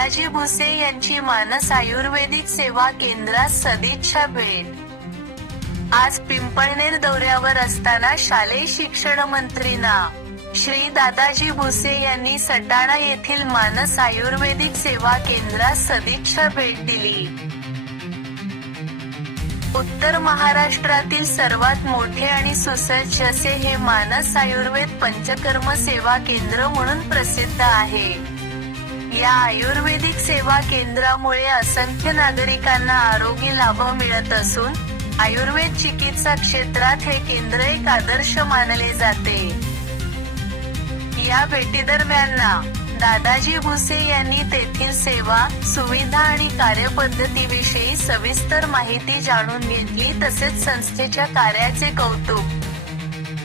दादाजी भुसे यांची मानस आयुर्वेदिक सेवा केंद्रात सदिच्छा भेट. आज पिंपळनेर दौऱ्यावर असताना शालेय शिक्षण मंत्रीना श्री दादाजी भुसे यांनी सटाणा येथील मानस आयुर्वेदिक सेवा केंद्रात सदिच्छा भेट दिली. उत्तर महाराष्ट्रातील सर्वात मोठे आणि सुसज्ज असे हे मानस आयुर्वेद पंचकर्म सेवा केंद्र म्हणून प्रसिद्ध आहे. या आयुर्वेदिक सेवा केंद्रामुळे असंख्य नागरिकांना आरोग्य लाभ मिळत असून आयुर्वेद चिकित्सा क्षेत्रात हे केंद्र एक आदर्श मानले जाते. या भेटीदरम्यान दादाजी भुसे यांनी तेथील सेवा सुविधा आणि कार्यपद्धतीविषयी सविस्तर माहिती जाणून घेतली तसेच संस्थेच्या कार्याचे कौतुक